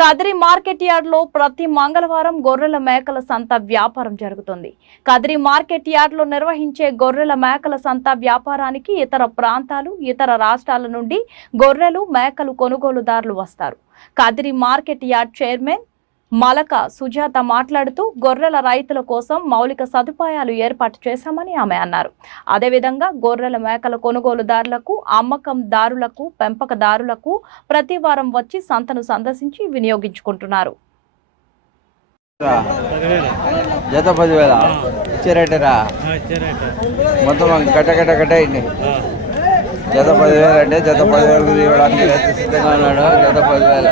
Kadiri market yard లో ప్రతి మంగళవారం గొర్రెల మేకల సంత వ్యాపారం జరుగుతుంది. కదిరి మార్కెట్ యార్డ్ లో నిర్వహించే గొర్రెల మేకల సంత వ్యాపారానికి ఇతర ప్రాంతాలు, ఇతర రాష్ట్రాల నుండి గొర్రెలు, మేకలు కొనుగోలుదారులు వస్తారు. Kadiri market yard chairman Malaka Sujatha మాట్లాడుతూ గొర్రెల రైతుల కోసం మౌలిక సదుపాయాలు ఏర్పాటు చేశామని ఆమె అన్నారు. అదేవిధంగా గొర్రెల మేకల కొనుగోలుదారులకు, అమ్మకందారులకు, పెంపకదారులకు ప్రతి వారం వచ్చి సంతను సందర్శించి వినియోగించుకుంటున్నారు. జత 10,000 ఇచ్చారటరా మొత్తం కట్ట జత 10,000 అంటే జత 10,000 ఇవ్వడానికి రైతు సిద్ధంగా ఉన్నాడు. జత 10,000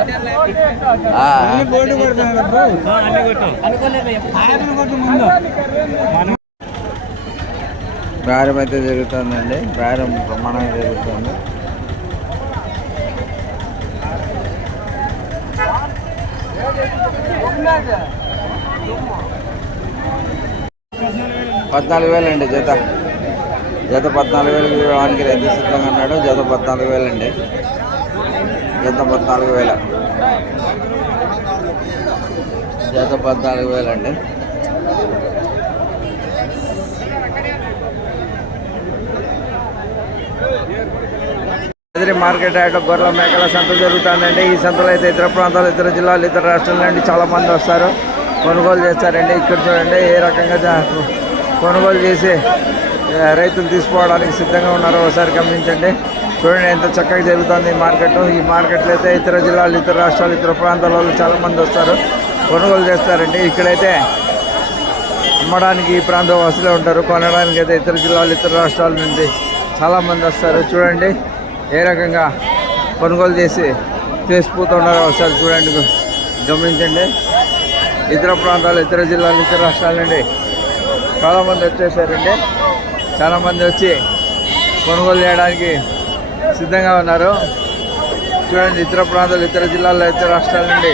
బేరం అయితే జరుగుతుందండి. బేరం ప్రమాణంగా జరుగుతుంది. $14,000 అండి జత 14,000 ఇవ్వడానికి రైతు సిద్ధంగా ఉన్నాడు. జత 14,000 అండి. జత 14,000 జత 14,000 అండి. కదిరి మార్కెట్ యార్డ్లో గొర్రెల మేకల సంత జరుగుతుందండి. ఈ సంతలో అయితే ఇతర ప్రాంతాలు, ఇతర జిల్లాలు, ఇతర రాష్ట్రాల నుండి చాలామంది వస్తారు, కొనుగోలు చేస్తారండి. ఇక్కడ చూడండి ఏ రకంగా కొనుగోలు చేసి రైతులు తీసుకోవడానికి సిద్ధంగా ఉన్నారో ఒకసారి గమనించండి. చూడండి ఎంత చక్కగా జరుగుతుంది ఈ మార్కెట్. ఈ మార్కెట్లో అయితే ఇతర జిల్లాలు, ఇతర రాష్ట్రాలు, ఇతర ప్రాంతాల వాళ్ళు చాలామంది వస్తారు, కొనుగోలు చేస్తారండి. ఇక్కడైతే అమ్మడానికి ఈ ప్రాంత వాసులే ఉంటారు, కొనడానికి అయితే ఇతర జిల్లాలు, ఇతర రాష్ట్రాల నుండి చాలామంది వస్తారు. చూడండి ఏ రకంగా కొనుగోలు చేసి తీసుకుపోతున్నారో ఒకసారి చూడండి, గమనించండి. ఇతర ప్రాంతాలు, ఇతర జిల్లాలు, ఇతర రాష్ట్రాల నుండి చాలామంది వచ్చేసారండి. చాలామంది వచ్చి కొనుగోలు చేయడానికి సిద్ధంగా ఉన్నారు. చూడండి ఇతర ప్రాంతాలు, ఇతర జిల్లాల్లో, ఇతర రాష్ట్రాల నుండి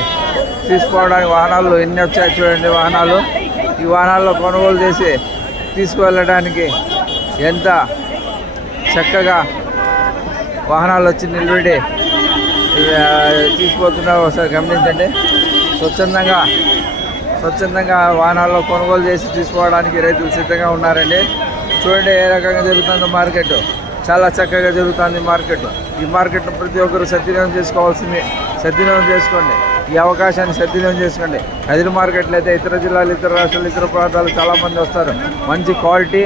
తీసుకోవడానికి వాహనాలు ఎన్ని వచ్చాయి చూడండి. వాహనాలు ఈ వాహనాల్లో కొనుగోలు చేసి తీసుకువెళ్ళడానికి ఎంత చక్కగా వాహనాలు వచ్చి నిలబడి తీసుకుపోతున్నారో ఒకసారి గమనించండి. స్వచ్ఛందంగా వాహనాల్లో కొనుగోలు చేసి తీసుకోవడానికి రైతులు సిద్ధంగా ఉన్నారండి. చూడండి ఏ రకంగా జరుగుతుందో మార్కెట్. చాలా చక్కగా జరుగుతుంది మార్కెట్. ఈ మార్కెట్ను ప్రతి ఒక్కరు సద్వినియోగం చేసుకోండి. ఈ అవకాశాన్ని సద్వినియోగం చేసుకోండి. కదిరి మార్కెట్లో అయితే ఇతర జిల్లాలు, ఇతర రాష్ట్రాలు, ఇతర ప్రాంతాలు చాలామంది వస్తారు. మంచి క్వాలిటీ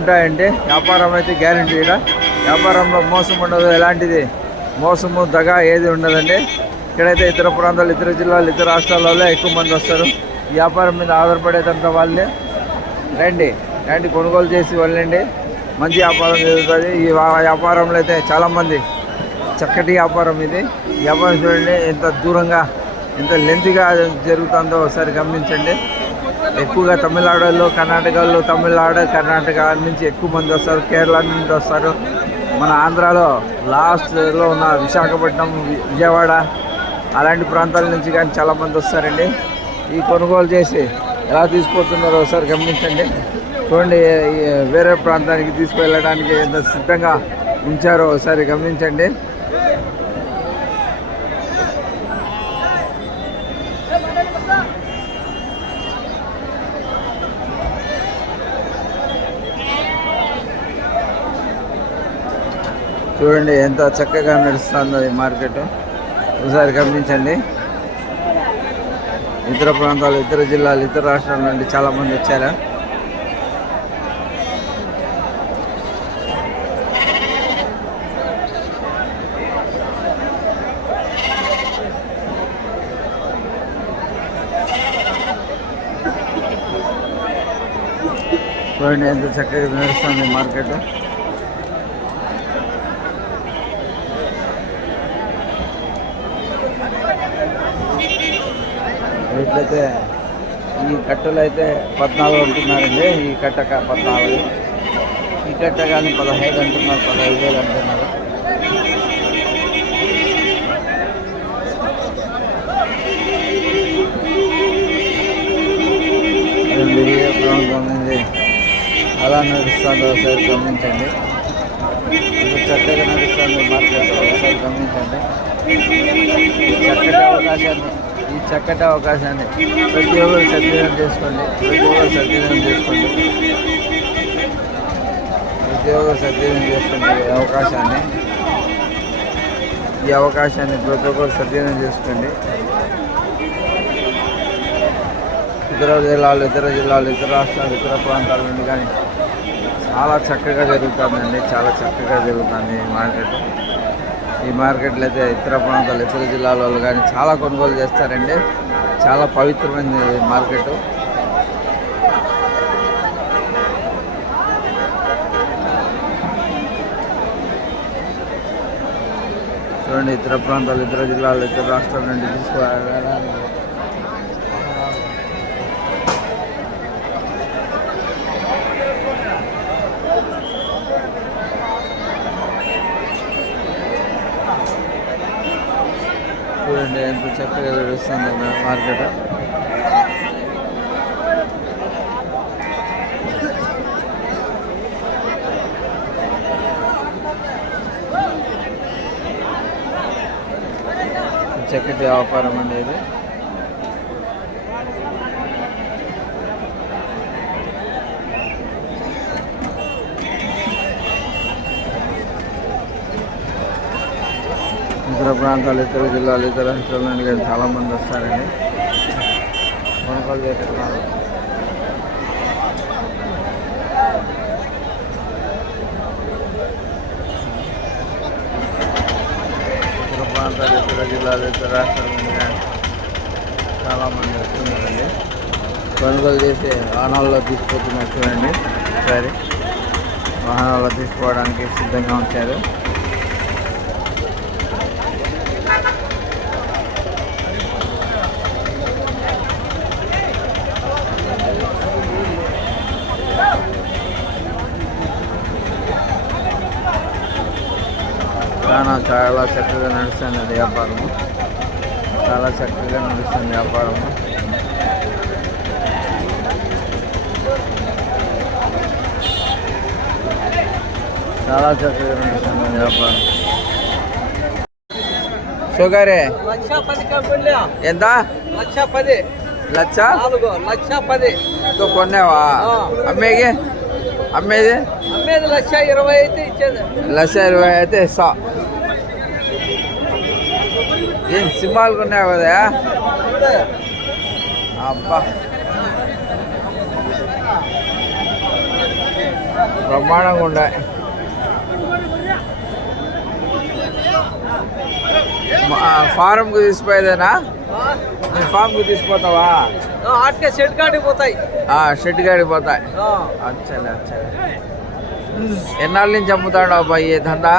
ఉంటాయండి. వ్యాపారం అయితే గ్యారెంటీ. వ్యాపారంలో మోసం ఉండదు, ఎలాంటిది మోసము దగా ఏది ఉండదండి. ఇక్కడైతే ఇతర ప్రాంతాలు, ఇతర జిల్లాలు, ఇతర రాష్ట్రాలలో ఎక్కువ మంది వస్తారు. వ్యాపారం మీద ఆధారపడేదంతా వాళ్ళే. రండి కొనుగోలు చేసి వెళ్ళండి. మంచి వ్యాపారం జరుగుతుంది. ఈ వ్యాపారంలో అయితే చాలామంది చక్కటి వ్యాపారం ఇది. వ్యాపారం చూడండి ఎంత దూరంగా, ఎంత లెంత్గా జరుగుతుందో ఒకసారి గమనించండి. ఎక్కువగా తమిళనాడులో, కర్ణాటక నుంచి ఎక్కువ మంది వస్తారు. కేరళ నుంచి వస్తారు. మన ఆంధ్రాలో లాస్ట్లో ఉన్న విశాఖపట్నం, విజయవాడ అలాంటి ప్రాంతాల నుంచి కానీ చాలామంది వస్తారండి. ఈ కొనుగోలు చేసి ఎలా తీసుకుపోతున్నారో ఒకసారి గమనించండి. చూడండి వేరే ప్రాంతానికి తీసుకువెళ్ళడానికి ఎంత సిద్ధంగా ఉంచారో ఒకసారి గమనించండి. చూడండి ఎంత చక్కగా నడుస్తుందో ఈ మార్కెట్ ఒకసారి గమనించండి. ఇతర ప్రాంతాలు, ఇతర జిల్లాలు, ఇతర రాష్ట్రాల నుండి చాలామంది వచ్చారు. చూడండి ఎంత చక్కగా నడుస్తుంది మార్కెట్. రేట్లయితే ఈ కట్టలు అయితే 14 అంటున్నారండి. ఈ కట్ట 14, ఈ కట్ట కానీ 15 అంటున్నారు, 15,000 అంటున్నారు. ఏ ప్రాంతం అనేది అలా నడుస్తుందో ఒకసారి గమనించండి. చక్కగా నడుస్తుంది మార్కెట్ ఒకసారి గమనించండి. చక్కగా అవకాశాన్ని, ఈ చక్కటి అవకాశాన్ని ప్రతి ఒక్కరు సద్వినియోగం చేసుకోండి. ప్రతి ఒక్కరు సద్వినియోగం చేసుకోండి. ప్రతి ఒక్కరు సద్వినియోగం చేసుకోండి ఈ అవకాశాన్ని ప్రతి ఒక్కరు సద్వినియోగం చేసుకోండి. ఇతర జిల్లాలు, ఇతర రాష్ట్రాలు, ఇతర ప్రాంతాల నుండి కానీ చాలా చక్కగా జరుగుతుందండి. చాలా చక్కగా జరుగుతుంది ఈ మార్కెట్లో అయితే ఇతర ప్రాంతాలు, ఇతర జిల్లాల వాళ్ళు కానీ చాలా కొనుగోలు చేస్తారండి. చాలా పవిత్రమైనది మార్కెట్. చూడండి, ఇతర ప్రాంతాలు, ఇతర జిల్లాలు, ఇతర రాష్ట్రాల నుండి తీసుకోవాలి. చూడండి ఎంత చక్కగా నడుస్తుంది మార్కెట్. చక్కటి వ్యాపారం అనేది. ఇతర ప్రాంతాలు, ఇతర జిల్లాలు, ఇతర రాష్ట్రాల నుండి కానీ చాలామంది వస్తారండి కొనుగోలు చేస్తున్నారు. ఇతర ప్రాంతాలు, ఇతర జిల్లాలు, ఇతర రాష్ట్రాల నుండి కానీ చాలామంది వస్తున్నారండి కొనుగోలు చేసి వాహనాల్లో తీసుకుపోతున్నారు. చూడండి ఒకసారి వాహనాల్లో తీసుకోవడానికి సిద్ధంగా ఉంచారు. చాలా చక్కగా నడుస్తుంది వ్యాపారము. చాలా చక్కగా నడుస్తుంది వ్యాపారము. చాలా చక్కగా నడుస్తుంది వ్యాపారం. షుగరే ఎంత? 1,10,000. లక్ష 1,10,000. కొన్నావా? అమ్మేది అమ్మేది 1,20,000 అయితే ఇచ్చేది. 1,20,000 అయితే ఇస్తా. ఏం సింహాలు కొన్నావు కదా? అబ్బా బ్రహ్మాండంగా ఉన్నాయి. ఫారంకు తీసిపోయేదేనా? ఫామ్కు తీసిపోతావా? ఆటకే షెడ్ కాడికి పోతాయి. షెడ్ కాడికి పోతాయి. అచ్చలే అచ్చలే. ఎన్నాళ్ళ నుంచి అమ్ముతాడు అబ్బాయి ఈ దందా?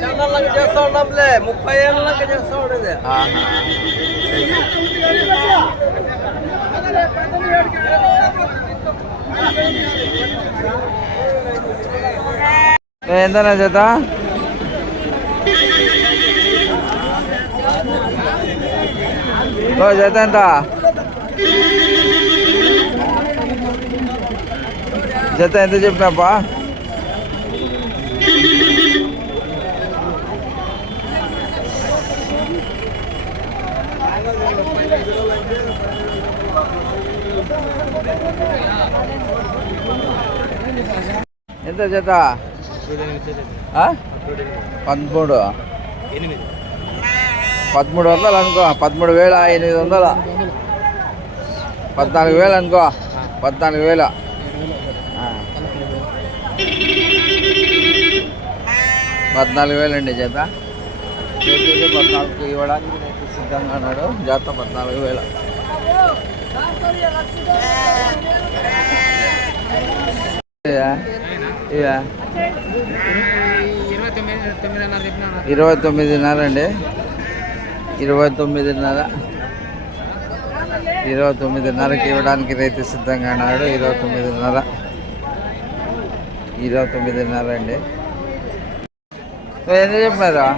చాలా చేస్తా ఉన్నాంలే, 30 ఏళ్ళకి చేస్తా ఉండేది. ఎంతనా చేత? చేత ఎంత? జత ఎంత చెప్పినాపా? ఎంత జత? 13. 1300 అనుకో. 13,800. 14,000 అనుకో. 14,000. 14,000 అండి జత. 14 ఇవ్వడానికి సిద్ధంగా అన్నాడు. జత 14,000. ఇవా 29,500 అండి. 29,500కి ఇవ్వడానికి రైతు సిద్ధంగా అన్నాడు. 29,500 అండి. ఎంత చెప్పినారా?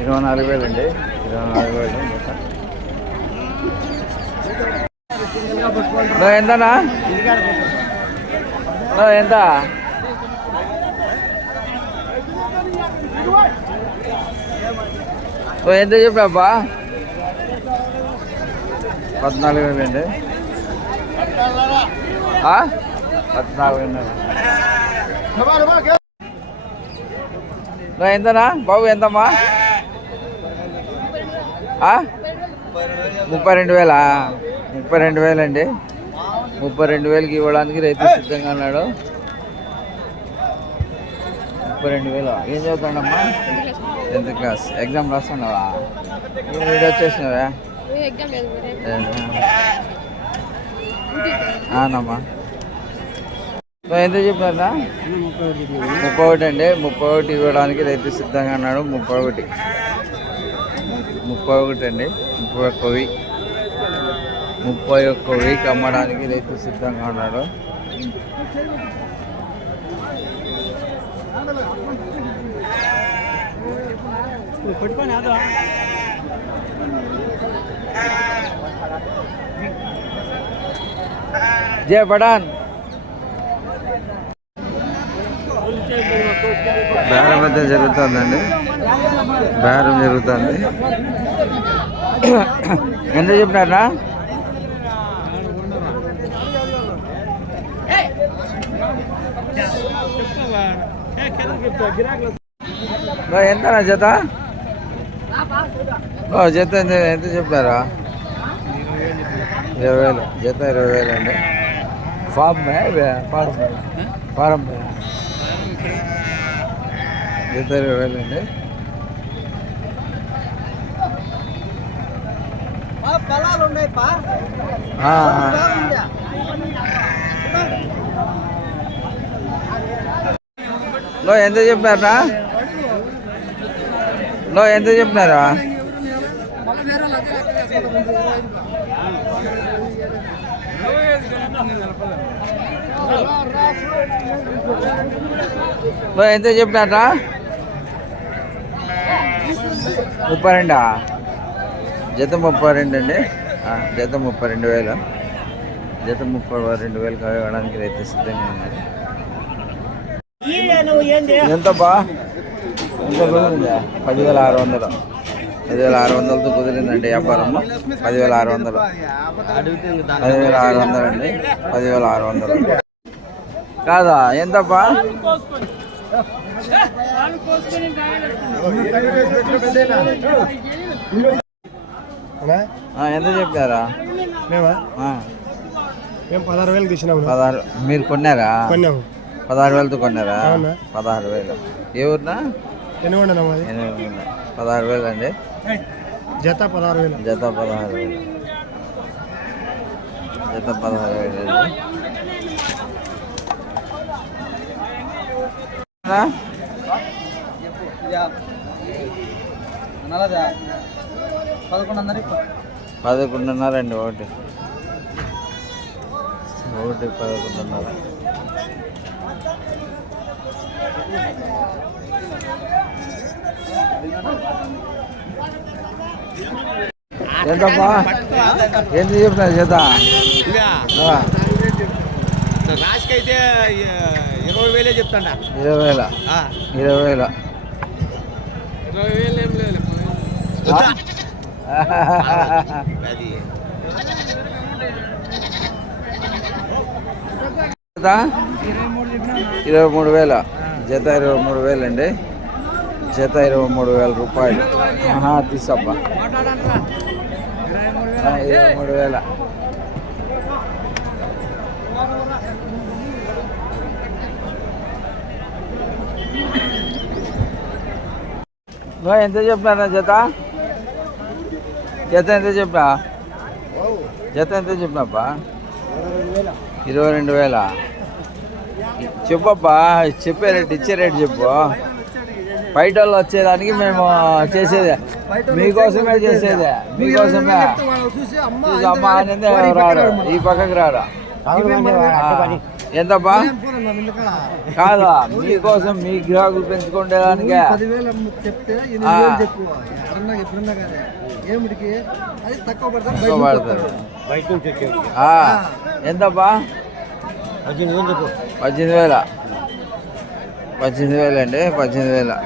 24,000 అండి. 24,000 జత. ఎంతనా ఎంత? ఎంత చెప్పాబ్బా? 14,000 అండి. 14,500. ఎంతనా బాబు? ఎంతమ్మా? 32,000. 32,000 అండి. 32,000కి ఇవ్వడానికి రైతు సిద్ధంగా ఉన్నాడు. 32,000. ఏం చదువుతాడమ్మా? 10th class. ఎగ్జామ్ రాస్తున్నావా? వీడియో వచ్చేసినావా? అవునమ్మా. ఎంత చెప్పారా? 31 అండి. 31 ఇవ్వడానికి రైతు సిద్ధంగా ఉన్నాడు. 31 అండి. 31,000కి అమ్మడానికి రైతు సిద్ధంగా ఉన్నాడు. జయ పడాన్. బేరం అయితే జరుగుతుందండి. బేరం జరుగుతుంది. ఎంత చెప్పినారా? ఎంతనా జత? జత ఎంత చెప్పారా? 20,000. జత 20,000 అండి. ఫార్మ్ జత 20,000 అండి. ఎంత చెప్పినారా? ఎంత చెప్పినారా? ఎంత చెప్పినారా? 32. జత 32 అండి. జత 32,000. జత 32,000 ఇవ్వడానికి రైతు సిద్ధంగా ఉన్నారు. ఎంతబ్బా? ఎంత కుదిరిందా? 10,600. 10,600తో కుదిరిందండి వ్యాపారం. 10,600. 10,600 అండి. 10,600 కాదా? ఎంతబ్బా? ఎంత చెప్పారా? మేము 16,000 తీసినాము. 16. మీరు కొన్నారా? కొన్నాము. 16,000తో కొన్నారా? 16,000. ఏ ఊరినా? 16,000 అండి. జత 16,000. జత 16,000. జత 16,000 అండి. పదకొండున్నర అండి. ఒకటి 11,500. ఎంతమ్మా? ఎంత చెప్పినారు జత? రాజుకైతే 20,000 చెప్తాడా? 20,000. 20,000. 20,000 ఏం లేదు. జత 23,000. జత 23,000 అండి. జత 23,000 రూపాయలు. తీసబ్బా. 23,000. ఎంత చెప్పినా జత? జత ఎంత చెప్పినా? జత ఎంత చెప్పినాబ్బా? 22,000. చెప్పబ్బా. చెప్పే రేటు, ఇచ్చే రేటు చెప్పు. బయట వాళ్ళు వచ్చేదానికి మేము చేసేదే, మీకోసమే చేసేదే. మీకోసమే అమ్మ అనేది రారు. ఈ పక్కకి రారా? ఎంతబ్బా కాదా మీకోసం మీ గిరాకులు పెంచుకోవడానికే 10,000 చెప్తే ఆ. 8,000 చెప్పు ఎప్పుడన్నా కానీ ఏమిటికి అది తక్కువ పడతారు ఎక్కువ పడుతుంది. బయట నుంచి వచ్చావు ఆ, ఎంతబ్బా 18,000 చెప్పు 18,000 18,000 అండి 18,000